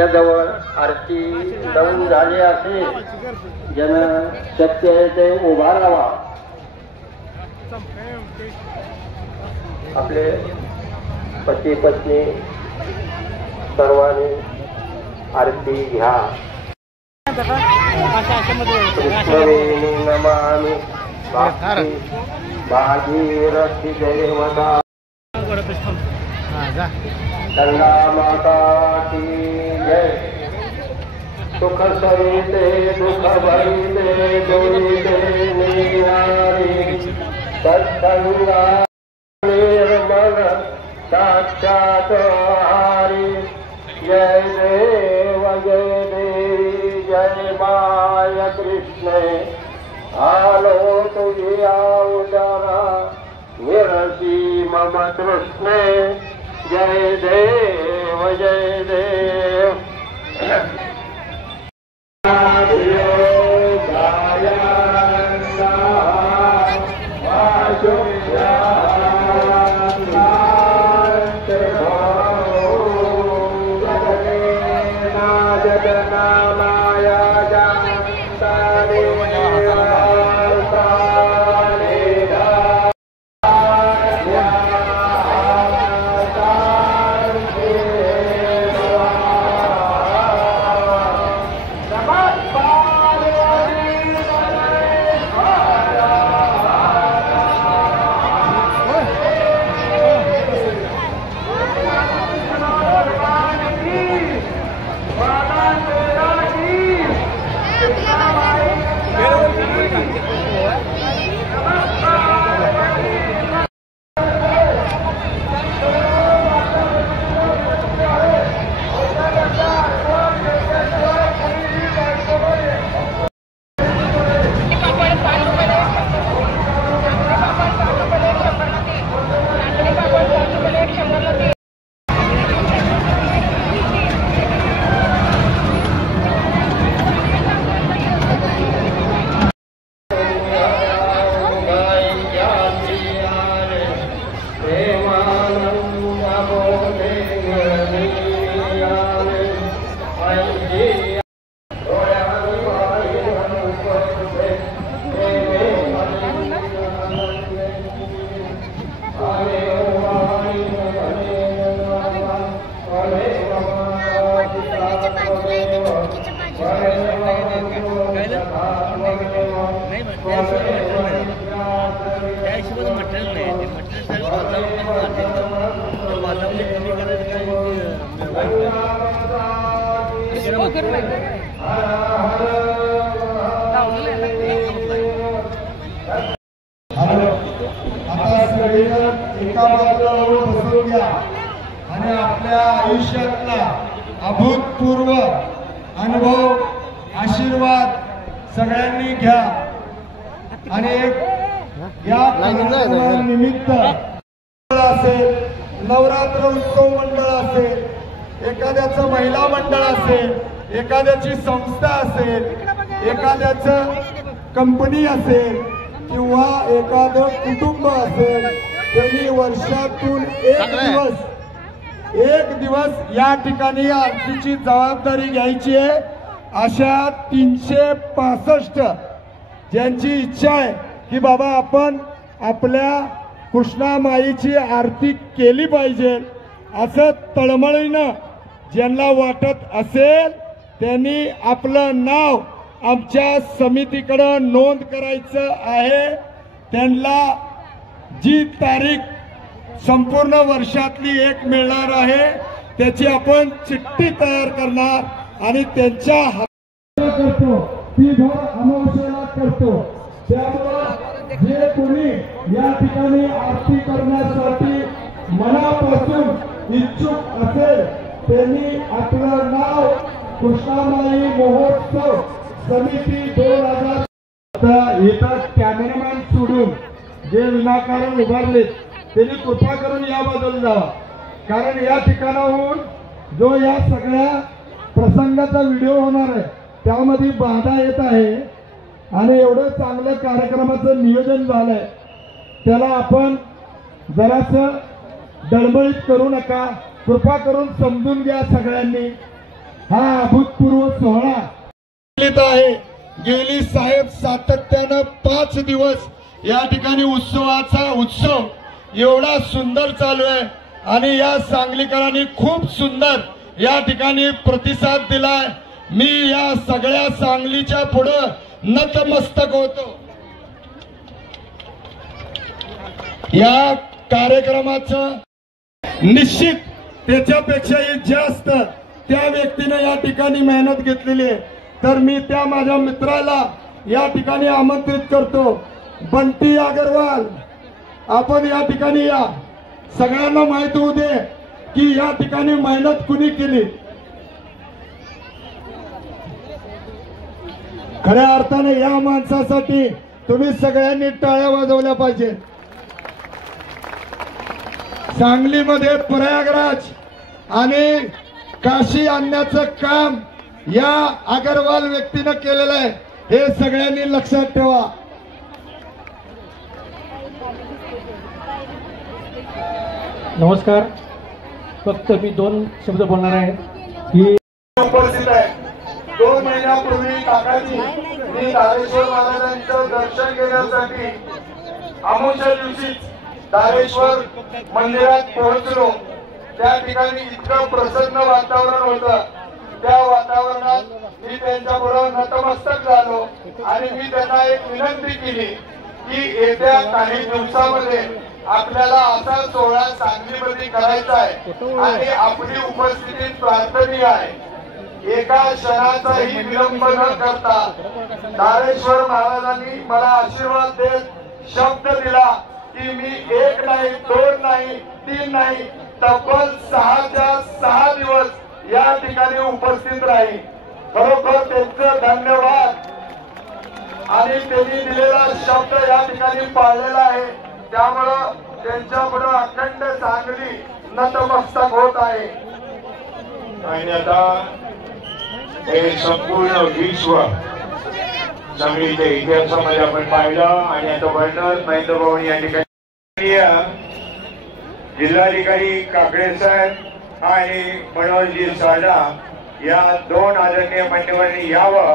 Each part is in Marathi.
आपल्याजवळ आरती लावून झाली असेल, जन शक्य आहे ते उभा राहावा. आपले पती पत्नी सर्वांनी आरती घ्या. कृष्णवेणी नमामि भक्ति भागीरथी देवता. गंगा माता की जय. सुख सरिते दुख भरिते जोईते निहारी सत्संगा निर्मल साक्षात हारी. जय देव जय देवी जय माय कृष्णे. आलो तुझी अवतारा निरसी मम तृष्णे. जय देव जय देव. एका बाजूला बसवून घ्या आणि आपल्या आयुष्यातला अभूतपूर्व अनुभव आशीर्वाद सगळ्यांनी घ्या. आणि या निमित्त असेल, नवरात्र उत्सव मंडळ असेल, एखाद्याचं महिला मंडळ असेल, एखाद्याची संस्था असेल, एखाद्याचं कंपनी असेल किंवा एखादं कुटुंब असेल, त्यांनी वर्षातून एक दिवस या ठिकाणी आरतीची जबाबदारी घ्यायची आहे. अशा 365 ज्यांची इच्छा आहे की बाबा आपण आपल्या कृष्णामाईची आरती केली पाहिजे असं तळमळीनं ज्यांना वाटत असेल त्यांनी आपलं नाव आमच्या समितीकडे नोंद करायचं आहे. त्यांना जी तारीख संपूर्ण वर्षातली एक मिळणार आहे त्याची आपण चिठ्ठी तयार करणार आणि त्यांच्या करतो ती भर अमावस्येला करतो. त्यामुळे जे कोणी या ठिकाणी आरती करण्यासाठी मनापासून इच्छुक असेल त्यांनी आपलं नाव कृष्णामाई महोत्सव समिती 2000 इथं कॅमेरामॅन सोडून जे विनाकारण उभारले त्यांनी कृपा करून या बाजूला जावा. कारण या ठिकाणाहून जो या सगळ्या प्रसंगाचा व्हिडिओ होणार आहे त्यामध्ये बाधा येत आहे आणि एवढं चांगलं कार्यक्रमाचं नियोजन झालंय त्याला आपण जरासं डळमळीत करू नका. कृपा करून समजून घ्या सगळ्यांनी. हा अभूतपूर्व सोहळा आहे. गेली साहेब सातत्यानं 5 दिवस या ठिकाणी उत्सवाचा उत्सव एवढा सुंदर चालू आहे आणि या सांगलीकरांनी खूप सुंदर या ठिकाणी प्रतिसाद दिलाय. मी या सगळ्या सांगलीच्या पुढे नतमस्तक होतो. या कार्यक्रमाचं निश्चित त्याच्यापेक्षाही जास्त त्या व्यक्तीने या ठिकाणी मेहनत घेतलेली आहे. तर मी त्या माझ्या मित्राला या ठिकाणी आमंत्रित करतो. बंटी अग्रवाल, आपण या ठिकाणी या. सगळ्यांना माहित होऊ दे की या ठिकाणी मेहनत कुणी केली. खऱ्या अर्थाने या माणसासाठी तुम्ही सगळ्यांनी टाळ्या वाजवल्या पाहिजे. सांगलीमध्ये प्रयागराज आणि काशी आणण्याचं काम या अग्रवाल व्यक्तीनं केलेलं आहे. हे सगळ्यांनी लक्षात ठेवा. नमस्कार. फक्त मी 2 शब्द बोलणार आहे की उपस्थित आहे. 2 महिन्यापूर्वी काकाजी मी धारेश्वर महाराजांचं दर्शन घेण्यासाठी अमावस्या दिवशी धारेश्वर मंदिरात पोहोचलो. त्या ठिकाणी इतकं प्रसन्न वातावरण होतं. त्या वातावरणात मी त्यांच्याबरोबर नतमस्तक झालो आणि मी त्यांना एक विनंती केली की येत्या काही दिवसामध्ये आपल्याला असा सोहळा सांगलीमध्ये करायचा आहे आणि आपली उपस्थिती प्रार्थनीय आहे. एका क्षणाचाही विलंब न करता धारेश्वर महाराजांनी मला आशीर्वाद देत शब्द दिला की मी 1 नाही 2 नाही 3 नाही तब्बल 6 दिवस या ठिकाणी उपस्थित राहील. खरोखर त्यांचं धन्यवाद. आणि त्यांनी दिलेला शब्द या ठिकाणी पाळलेला आहे. त्यामुळं त्यांच्यापुढे अखंड सांगली नतमस्तक होत आहे. आणि आता हे संपूर्ण विश्व सांगलीच्या इतिहासामध्ये आपण पाहिलं आणि आता वर्णन महेंद्र भवन या ठिकाणी जिल्हाधिकारी काकडे साहेब आणि मनोहरजी साडा या 2 आदरणीय मान्यवरांनी यावं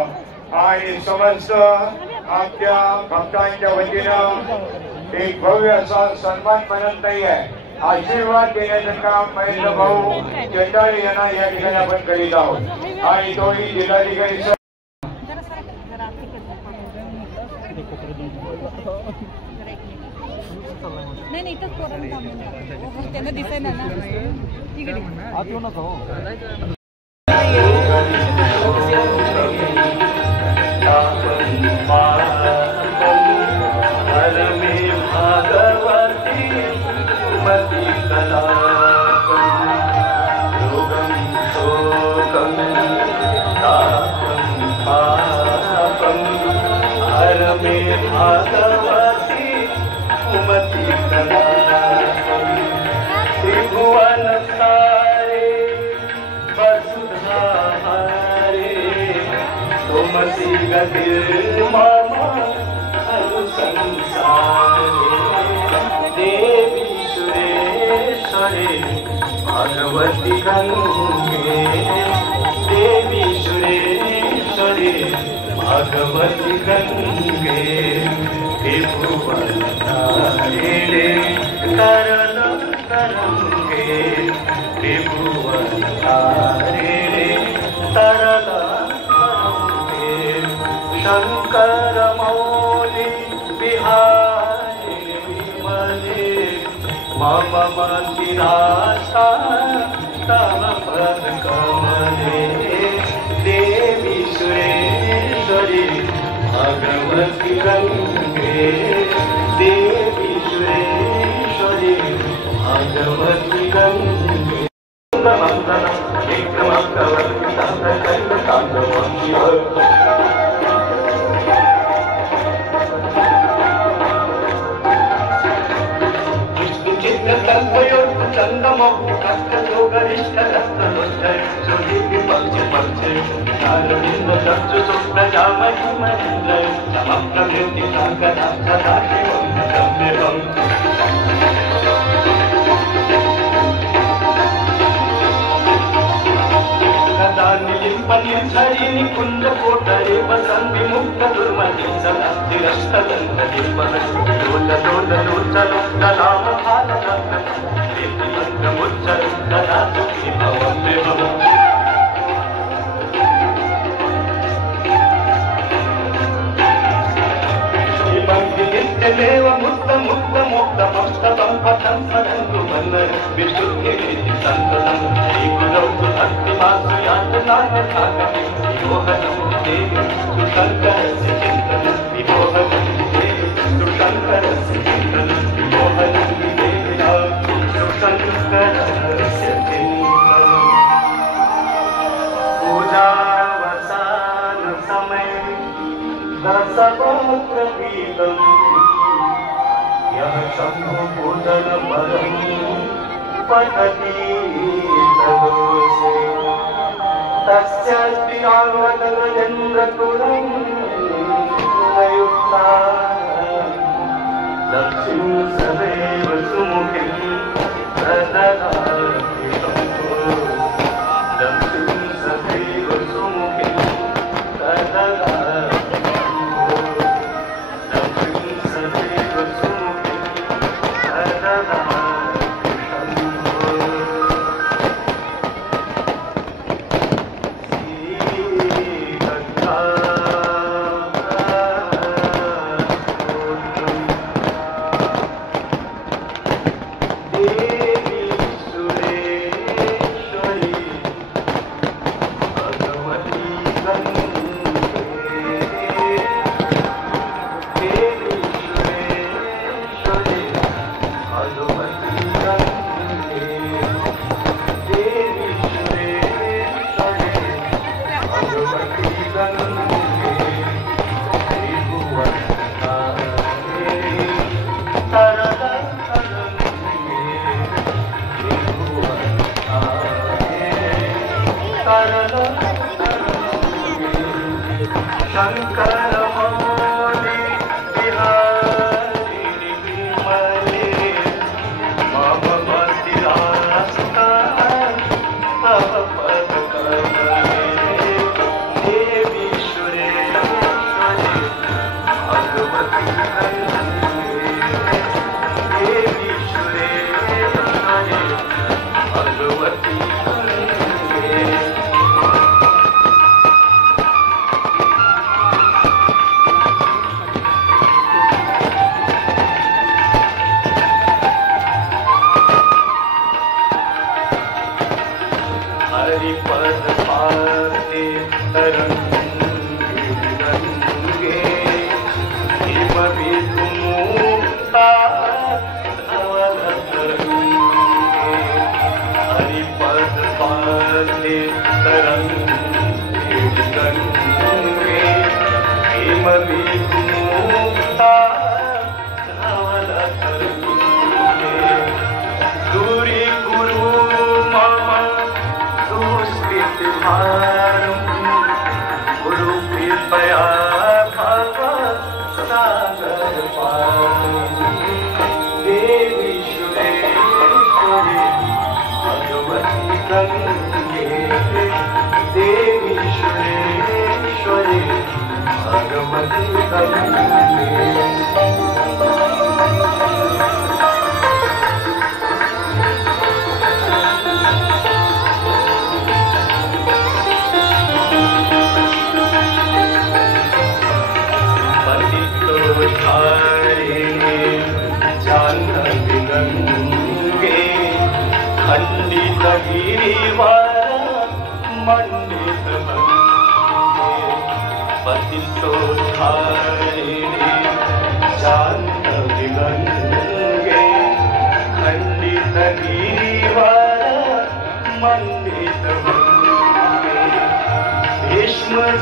आणि समस्त आमच्या भक्तांच्या वतीनं एक भव्य असा सन्मान म्हणत नाही आहे. आशीर्वाद देण्याचं काम महेंद्र भाऊ चंडाळे यांना या ठिकाणी आपण करीत आहोत आणि तोही जिल्हाधिकारी नाही इथंच पोरांना त्यांना दिसायला ना इकडे आत येऊ नका हो. देवी सुरेश्वरी भगवती गंगे, देवी सुरेश्वरी भगवती गंगे, त्रिभुवन तारिणे तरल तरंगे, त्रिभुवन तारिणे तरल तरंगे, शंकर मौली बिहारी विमले, मम मंदिरासा तव पद कमले, देवी सुरेश्वरी भगवती गंगे, देवी सुरेश्वरी भगवती गंगे, मंगलम विक्रमकवती देव मुक्त मुक्त मुक्त मस्तकं पथं सदन्तु वन्दन विशुद्धिरेति सन्ततं श्रीगुरौ भक्तिमासु यातनाथाकं विमोहनं देवि सुशङ्करस्य चिन्तनं विमोहनं देवि सुशङ्करस्य चिन्तनं विमोहनं देवि सुशङ्करस्य चिन्तनं पूजावसान समय दशपत्रगीतम् यः शम्भो पूजन परं पठति तदोषे तस्यास्ति कामगजेन्द्रकुलं युक्ता लक्ष्मीं सदैव सुमुखीं प्रददाति शम्भो लक्ष्मीं सदैव सुमुखीं प्रददाति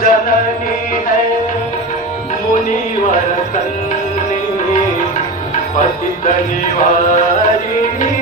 जननी है मुनिवर कन्नी पतित निवारिणी